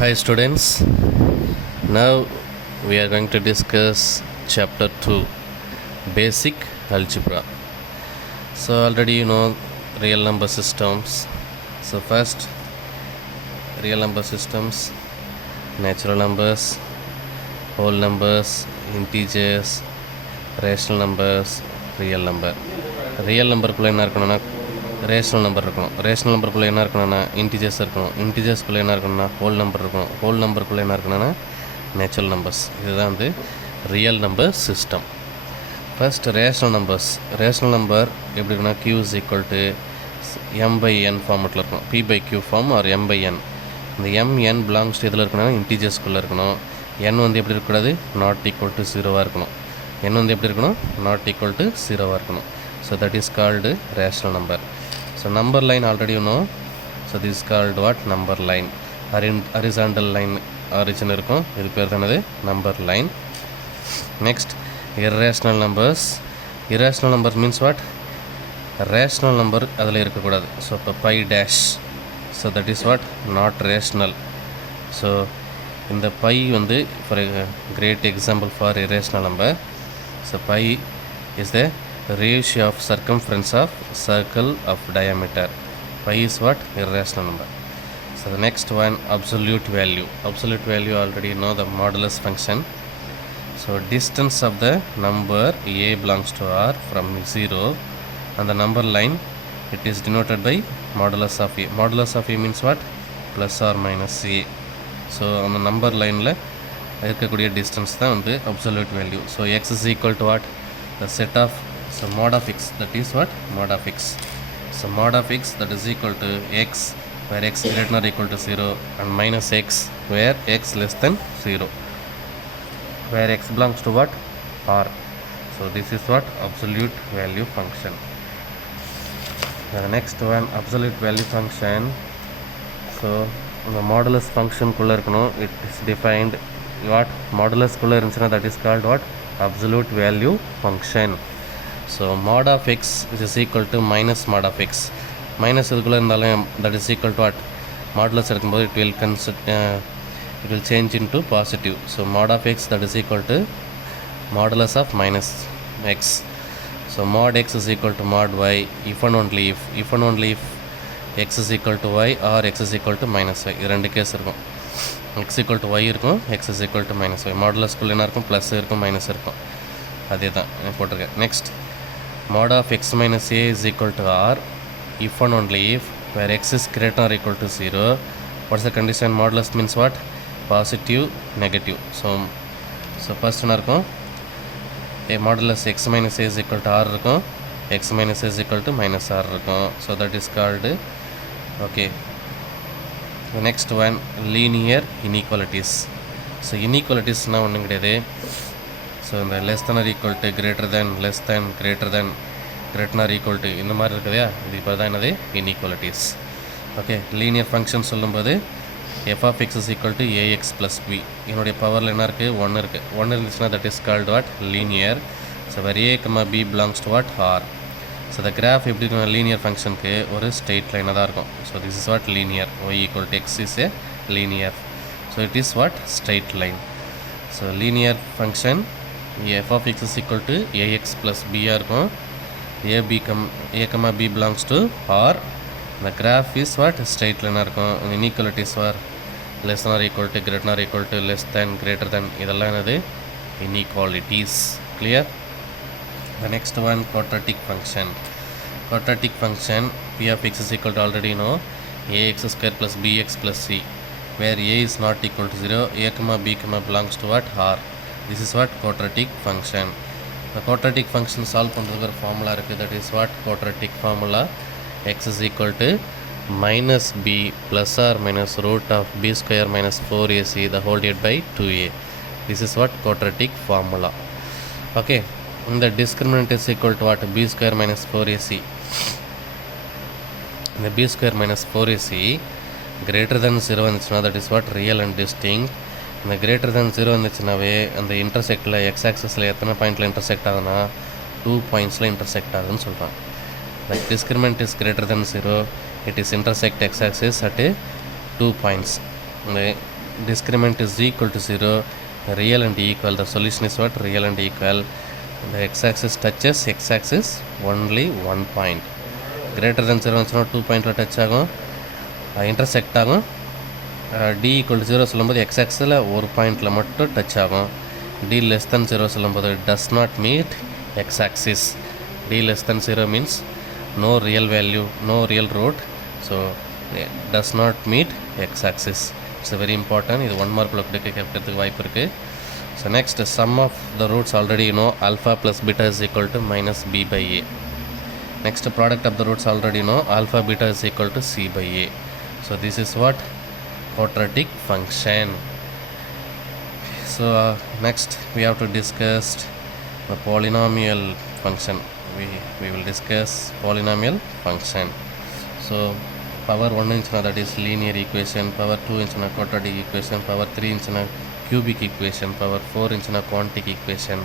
Hi students, now we are going to discuss chapter 2, basic algebra. So already you know real number systems. So first, real number systems, natural numbers, whole numbers, integers, rational numbers, real number. real number குள்ள என்ன இருக்கணும்னா rational number இருக்கணும். Rational நம்பருக்குள்ளே என்ன இருக்கணும்னா integers இருக்கணும். இன்டிஜர்ஸ்குள்ளே என்ன இருக்கணும்னா ஹோல் நம்பர் இருக்கணும். ஹோல் நம்பருக்குள்ளே என்ன இருக்கணும்னா நேச்சுரல் நம்பர்ஸ். இதுதான் வந்து real number system. First rational numbers. Rational number எப்படி இருக்குன்னா q is equal to m/n ஃபார்மெட்டில் இருக்கணும். p/q form R m/n. இந்த mn பிலாங்ஸ் டு இதில் இருக்கணும்னா இன்டிஜர்ஸ்குள்ளே இருக்கணும். n வந்து எப்படி இருக்கக்கூடாது, நாட் ஈக்குவல் டு 0வாக இருக்கணும். n வந்து எப்படி இருக்கணும், நாட் ஈக்குவல் டு 0வாக இருக்கணும். So that is called rational number. So number line already you know. So this is called what? Number line. Horizontal line origin இருக்கும். இது பேர் தானது number line. Next, irrational numbers. Irrational numbers means what? Rational number அதில் இருக்கக்கூடாது. So இப்போ pi dash. So that is what? Not rational. So இந்த pi வந்து for a great example for irrational number. So pi is the ratio of circumference of circle of diameter. Pi is what? Irrational number. So the next one, absolute value. Absolute value already know the modulus function. So distance of the number a belongs to r from 0 and the number line, it is denoted by modulus of a. Modulus of a means what? Plus or minus a. So on the number line la இருக்கக்கூடிய distance தான் வந்து absolute value. So x is equal to what? The set of, so mod of x, that is what? Mod of x. So mod of x, that is equal to x where x greater or equal to 0 and minus x where x less than 0, where x belongs to what? R. So this is what? Absolute value function. The next one, absolute value function. So the modulus function குள்ள இருக்கணும். It is defined what? Modulus குள்ள இருந்துச்சுன்னா that is called what? Absolute value function. So mod of x is equal to minus mod of x. Minus இதுக்குள்ளே இருந்தாலும் that is equal to what? Modulus இருக்கும்போது it will change into positive. So mod of x that is equal to modulus of minus x. So mod x is equal to mod y if and only if x is equal to y or x is equal to minus y. இது ரெண்டு case இருக்கும். x equal to y இருக்கும், x is equal to minus y. மாடுலஸ்குள்ளே என்ன இருக்கும், plus இருக்கும், minus இருக்கும். அதே தான் போட்டிருக்கேன். Next, mod of x minus a is equal to r if and only if where x is greater or equal to 0. What's the condition? Modulus means what? Positive, negative. So first என்ன இருக்கும், a modulus x minus a is equal to r இருக்கும், x minus a is equal to minus r இருக்கும். So that is called, okay. The next one, linear inequalities. So inequalities na ஒன்றும் கிடையாது. So இந்த less than or equal to, greater than, less than, greater than, greater or equal to இந்த மாதிரி இருக்குதையா, இது இப்போ தான் என்னது inequalities. ஓகே, லீனியர் ஃபங்க்ஷன் சொல்லும்போது f of x is equal to ax plus b. என்னுடைய பவரில் என்ன இருக்குது, 1 இருக்குது. 1 இருந்துச்சுன்னா that is called what? Linear. So where a, b belongs to what? R. So the graph எப்படி இருக்கும், லீனியர் ஃபங்க்ஷனுக்கு ஒரு ஸ்ட்ரெயிட் லைனாக தான் இருக்கும். So this is what linear. y equal to x is a linear. So it is what? Straight line. So linear function f of x is equal to ax plus b இருக்கும். a, b belongs to R. The graph is what? Straight line இருக்கும். Inequalities are less than or equal to, greater or equal to, less than, greater than, இதெல்லாம் என்னது inequalities. Clear? The next one, quadratic function. Quadratic function, p of x is equal to, already know, ax square plus bx plus c, where a is not equal to 0, a, b, belongs to what? R. This is what? Quadratic function. The quadratic function solve பண்ணுறதுக்கு ஒரு formula இருக்குது. That is what? Quadratic formula. X is equal to minus b plus or minus root of b square minus 4ac the whole divided by 2a. This is what? Quadratic formula. Okay. The discriminant is equal to what? b square minus 4ac. The b square minus 4ac greater than 0 இருந்துச்சுன்னா that is what? Real and distinct. இந்த greater than 0 இருந்துச்சுனாவே அந்த இன்டர்செக்டில் X ஆக்சஸில் எத்தனை பாயிண்டில் intersect ஆகுதுன்னா 2 பாயிண்ட்ஸில் intersect ஆகுதுன்னு சொல்கிறான். The discriminant is greater than 0, it is intersect x axis at 2 points. discriminant is equal to 0, real and equal, the solution is what? Real and equal. The x-axis touches x-axis only 1 point. Greater than 0 வந்துச்சுன்னா 2 பாயிண்டில் touch ஆகும், intersect ஆகும். d equal to 0 சொல்லும்போது x-axisல ஒரு பாயிண்டில் மட்டும் touch ஆகும். d less than 0 சொல்லும்போது does not meet x-axis. d less than 0 means no real value, no real root, so does not meet x-axis. It's very important. இது 1 மார்க்கில் கேட்கறதுக்கு வாய்ப்பு இருக்குது. So next, sum of the roots already you know, alpha plus beta is equal to minus b by a. Next, product of the roots already know, alpha beta is equal to c by a. So this is what? Quadratic function. So next we have to discuss the polynomial function. We will discuss polynomial function. So power 1 inchna that is linear equation, power 2 inchna quadratic equation, power 3 inchna cubic equation, power 4 inchna quantic equation.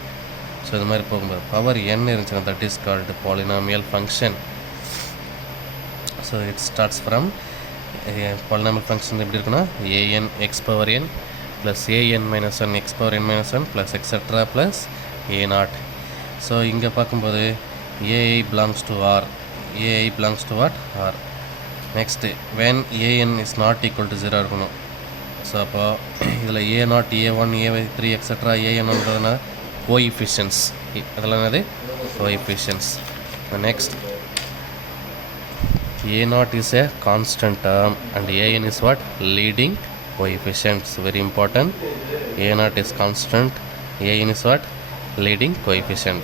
So இது மாதிரி போகும்போது power n இருந்துச்சுன்னா that is called polynomial function. So it starts from polynomial function எப்படி இருக்குன்னா an x power n plus an minus 1 x power n minus 1 plus etc plus a naught. So இங்கே பார்க்கும்போது ai belongs to r, ai belongs to what? r. Next, when an is not equal to 0 இருக்கணும். So அப்போ இதில் a naught a1 a3 extra anன்றதுனா coefficients, அதெல்லாம் என்னது? Coefficients. Next, a naught is a constant term and an is what? Leading coefficients. Very important. A naught is constant, an is what? Leading coefficient.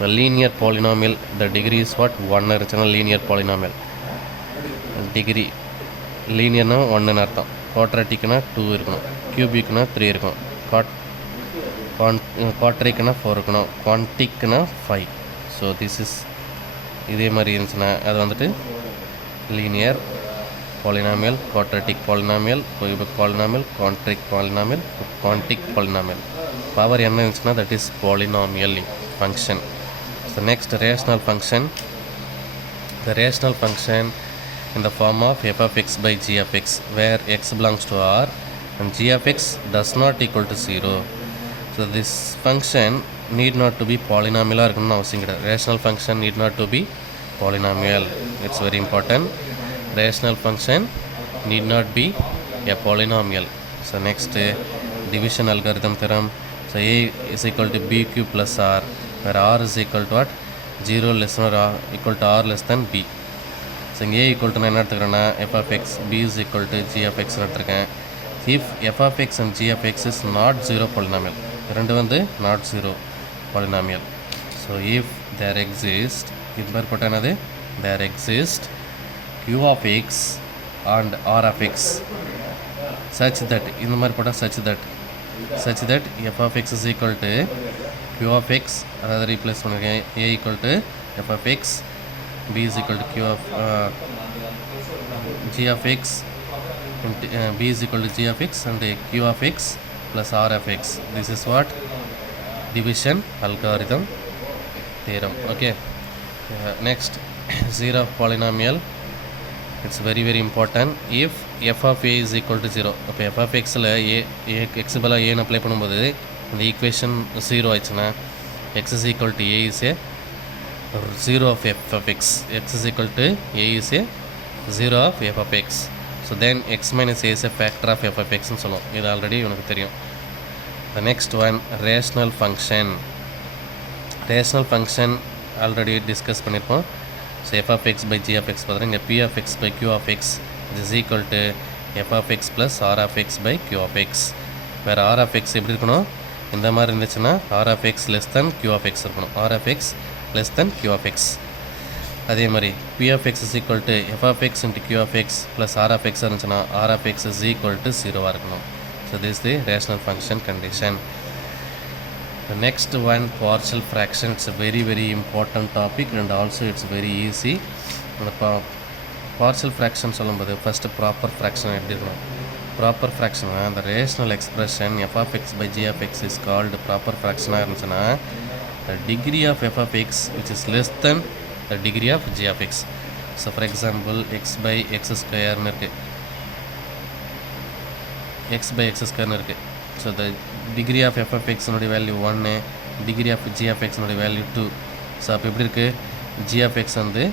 The linear polynomial, the degree is what? 1 original linear polynomial. Degree linear na 1 னு அர்த்தம், quadratic na 2 இருக்கணும், cubic na 3 இருக்கும், quadratic na 4 இருக்கணும், quantic na 5. So this is இதே மாதிரி இருந்துச்சுன்னா அது வந்துட்டு linear polynomial, quadratic polynomial, cubic polynomial, quantic polynomial. Power என்ன இருந்துச்சுன்னா that is polynomial function. So next, rational function. The rational function in the form of f of x by g of x, where x belongs to r and g of x does not equal to 0. So this function need not to be polynomial இருக்கணும்னு அவசியம் கிடையாது. Rational function need not to be polynomial. It's very important. Rational function need not be a polynomial. So next, division algorithm theorem. So a is equal to b cube plus r, where r is equal to what? 0 less than or equal to r less than b. So a equal to என்ன எடுத்துக்கிறேன்னா f of x, b is equal to g of x எடுத்துருக்கேன். If f of x and g of x is not 0 polynomial, ரெண்டு வந்து not 0 polynomial. So if there exist, இது மாதிரி போட்ட என்னது? There exist q of x and r of x such that, இந்த மாதிரி போட்ட such that f of x is equal to q of x, அதாவது ரீப்ளேஸ் பண்ணிருக்கேன், a equal to f of x, b is equal to q of g of x, b is equal to g of x and q of x plus r of x. This is what? Division algorithm theorem. Okay. Next, zero polynomial. It's very very important. If f of a is equal to 0, அப்போ f of x ல x பதிலா a apply பண்ணும்போது இந்த equation 0 ஆயிடுச்சுன்னா x is equal to a is a 0 of f of x. X is equal to a is a 0 of f of x. So then x minus a is a factor of f of x னு சொல்லுவோம். இது already உனக்கு தெரியும். The next one, rational function. Rational function already discuss பண்ணிருப்போம். So f of x by g of x பதிலா இங்கே p of x by q of x is equal to f of x plus r of x by q of x. வேறு r of x எப்படி இருக்கணும்? இந்த மாதிரி இருந்துச்சுன்னா r of x less than q of x இருக்கணும். r of x less than q of x. அதே மாதிரி p of x is equal to f of x into q of x plus r of x இருந்துச்சுன்னா r of x is equal to 0 இருக்கணும். So this is the rational function condition. The next one, partial fraction. It's a very very important topic and also it's very easy. Partial fraction சொல்லும்போது first proper fraction எப்படி இருக்கணும்? Proper fraction, the rational expression f of x by g of x is called proper fraction இருந்துச்சுன்னா the degree of f of x which is less than the degree of g of x. So for example, x by x square னு இருக்கு. X by x ஸ்கொயர்னு இருக்குது. So the degree of f of எக்ஸினுடைய value 1, degree of g of எக்ஸினுடைய value 2. So அப்போ எப்படி இருக்குது, g of x வந்து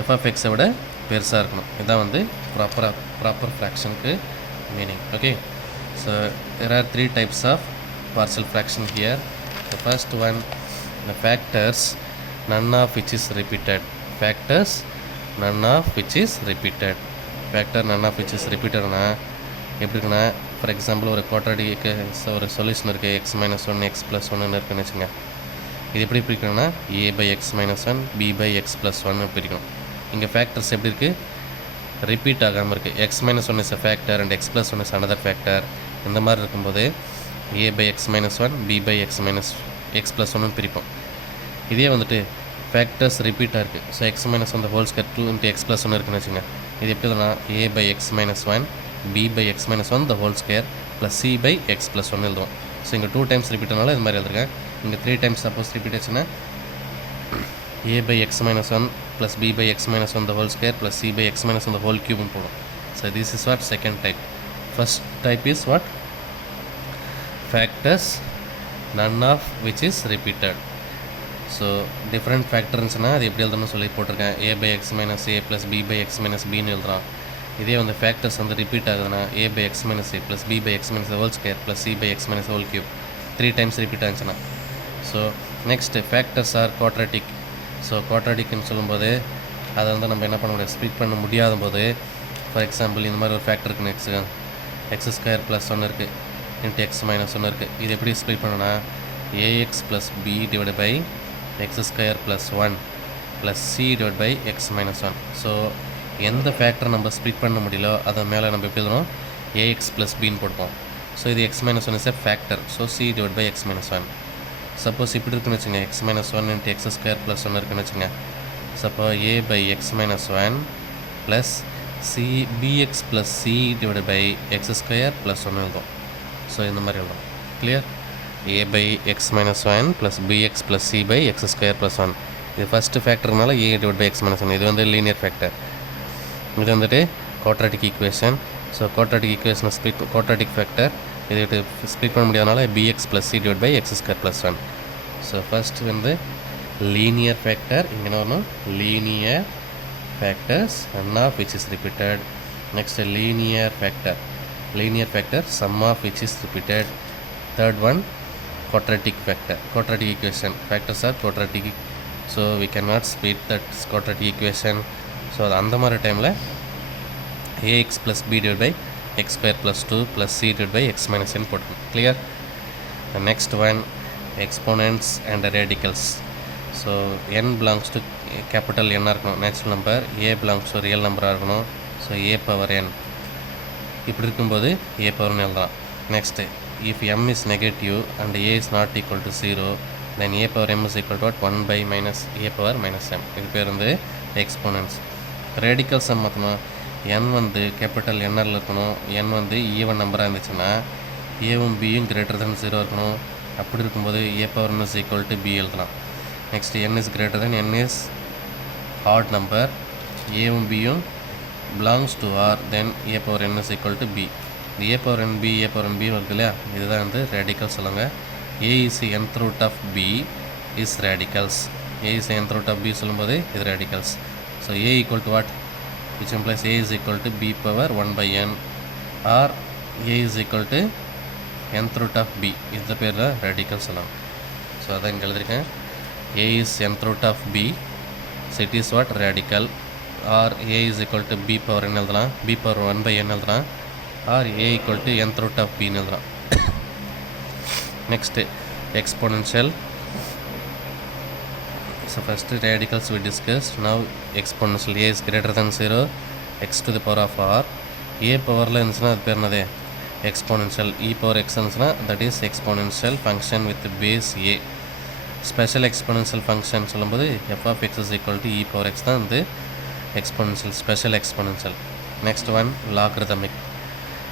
எஃப் ஆஃப் எக்ஸை விட பெருசாக இருக்கணும். இதுதான் வந்து ப்ராப்பர் ஃப்ராக்ஷனுக்கு meaning. Okay, so there are 3 types of partial fraction here. The first one, the factors none of which is repeated. Factors none of which is repeated. Factor none of which is repeatedனா எப்படி இருக்குன்னா, for example ஒரு குவாட்ராடிக்கு ஒரு solution இருக்குது, x minus 1 X plus 1 இருக்குன்னு வச்சுங்க. இது எப்படி பிரிக்கணும்னா A by X minus 1 B by x plus 1 பிரிக்கணும். இங்கே ஃபேக்டர்ஸ் எப்படி இருக்குது, ரிப்பீட் ஆகாமல் இருக்குது. X minus 1 is a factor and x plus 1 is another factor. இந்த மாதிரி இருக்கும்போது A by X minus 1 B by X minus x plus 1 பிரிப்போம். இதே வந்துட்டு ஃபேக்டர்ஸ் ரிப்பீட்டாக இருக்குது. So x minus 1 whole square 2 into x plus 1 இருக்குன்னு வச்சுங்க. இது எப்படி எழுதுனா A by X minus 1 B by X minus 1 the whole square plus C by x plus 1 எழுதுவோம். ஸோ இங்கே 2 டைம்ஸ் ரிப்பீட் ஆனாலும் இது மாதிரி எழுதுருக்கேன். இங்கே 3 டைம்ஸ் சப்போஸ் ரிப்பீட் ஆச்சுன்னா a by x minus 1 plus b by x minus 1 the whole square plus c by x minus 1 the whole cube போடும். So this is what second type. First type is what, factors none of which is repeated. So different factorsனா அது எப்படி எழுதணும்னு சொல்லி போட்டிருக்கேன். a by x minus a plus b by x minus b ன்னு எழுதுறோம். இதே வந்து ஃபேக்டர்ஸ் வந்து ரிப்பீட் ஆகுதுன்னா a by x minus a plus b by x minus the whole square plus c by x minus the whole cube 3 times repeat ஆச்சுன்னா. So next factors are quadratic. So குவாட்ராட்டிக்னு சொல்லும்போது அதை வந்து நம்ம என்ன பண்ண முடியாது, ஸ்ப்ளிட் பண்ண முடியாத போது, ஃபார் எக்ஸாம்பிள் இந்த மாதிரி ஒரு ஃபேக்டர் இருக்குன்னு வச்சுக்கோங்க, எக்ஸ் ஸ்கொயர் ப்ளஸ் 1 இருக்குது இன்ட்டு எக்ஸ் மைனஸ் 1 இருக்குது. இது எப்படி ஸ்ப்ளிட் பண்ணோன்னா A X plus B divide by X square plus 1 plus C divide by X minus 1. So எந்த ஃபேக்டரை நம்ம ஸ்ப்ளிட் பண்ண முடியலோ அதன் மேலே நம்ம எப்படி எழுதணும், ஏஎக்ஸ் ப்ளஸ் பின்னு போட்டுப்போம். ஸோ இது x minus 1 is a factor. So C divide by X minus 1. Suppose இப்படி இருக்குன்னு வச்சுங்க, x minus 1 into x square plus 1 இருக்குன்னு வச்சுங்க. Suppose A by X minus 1 plus C B x plus C divide by X square plus 1 எழுதும். So இந்த மாதிரி எழுதும். Clear, A by X minus 1 plus B x plus C by X square plus 1. இது first ஃபேக்டர்னால A divide by X minus 1. இது வந்து linear factor. இது வந்துட்டு quadratic equation. So quadratic ஈக்குவேஷனை குவாட்ராட்டிக் ஃபேக்டர் இது ஸ்ப்ளிட் பண்ண முடியாதனால B x plus C divide by X square plus 1. So first வந்து லீனியர் ஃபேக்டர், இங்கே வரணும் linear factors none of which is repeated. Next linear factor some of which is repeated. Third one quadratic factor, quadratic equation. Factors are quadratic, so we cannot split that quadratic equation. So அந்த மாதிரி டைமில் ax plus b divided by x square plus 2 plus c divided by x minus n போட்டுக்கணும். clear? The next one, exponents and radicals. So n belongs to capital N இருக்கணும், natural number. a belongs to real number இருக்கணும். So a power n இப்படி இருக்கும்போது a power n எழுதலாம். next, if m is negative and a is not equal to 0, then a power m is equal to what? 1 by minus a power minus m. இது பேர் வந்து exponents. radicals sum மாற்றணும். n வந்து capital என்ஆரில் இருக்கணும். n வந்து even நம்பராக இருந்துச்சுன்னா ஏவும் பியும் கிரேட்டர் தென் 0 இருக்கணும். அப்படி இருக்கும்போது a power n is equal to b எழுதலாம். next, n is greater than n is odd number, ஏவும் பியும் belongs to r, then a power n is equal to b. a power n b வருது இல்லையா, இதுதான் வந்து radicals சொல்லுங்க. a is nth root of b is radicals. a is nth root of b சொல்லும்போது இது radicals. so a equal to what, which implies a is equal to b power 1 by n, or a is equal to nth root of b. இந்த பேர் தான் radicals சொல்லலாம். So அதான் இங்கே எழுதியிருக்கேன். a is nth root of b, so it is what, radical. or a is equal to b power n எழுதலாம், b power 1 by n எழுதலாம், or a equal to nth root of b ன்னு எழுதலாம். next, exponential. so first radicals we discussed. now exponential. a is greater than 0, x to the power of r. a பவரில் இருந்துச்சுன்னா அது பேர் என்னது, exponential. e power x இருந்துச்சுன்னா that is exponential function with base a. special exponential function சொல்லும்போது f of x is equal to e power x தான் வந்து exponential, special exponential. next one, logarithmic.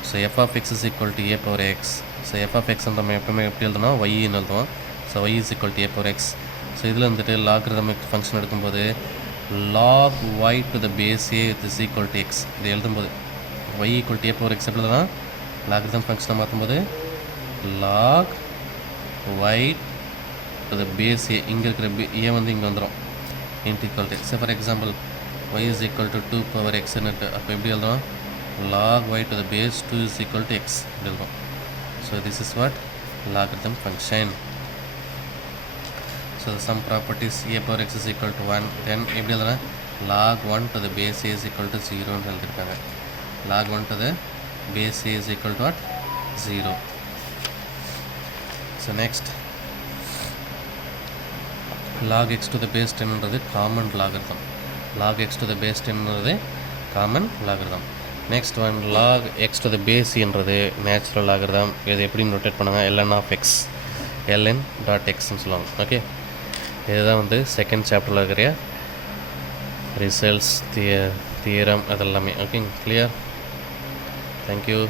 so f of x is equal to a power x. so f of x நம்ம எப்பவுமே எப்படி எழுதணும், y ன்னு எழுதுவோம். so y is equal to a power x. So இதில் வந்துட்டு logarithmic ஃபங்க்ஷன் எடுக்கும்போது log y to the base a is equal to x. இது எழுதும்போது y equal to a power x எப்படி எழுதலாம், லாகரிதம் ஃபங்க்ஷனை மாற்றும்போது log y to the base a, இங்கே இருக்கிற a வந்து இங்கே வந்துடும் int equal to x. For example y is equal to 2 power x ன்னுட்டு அப்போ எப்படி எழுதுறோம் log y to the base 2 is equal to x எழுதுறோம். So this is what logarithm function. So the sum properties a power x is equal to 1, then எப்படி எழுதுறோம் log 1 to the base a is equal to 0 ன்னு எழுதிருக்காங்க. log 1 to the base a is equal to what 0. So next log x to the base 10 ன்றது common logarithm. log x to the base 10 ன்றது common logarithm. Next one log x to the base ன்றது natural logarithm. இது எப்படி notated பண்ணாங்க ln of x ln dot எக்ஸ்ன்னு சொல்லுவாங்க. Okay, இதுதான் வந்து செகண்ட் சாப்டரில் இருக்கிற ரிசல்ட்ஸ் தியரம் அதெல்லாமே. Okay, clear. தேங்க்யூ.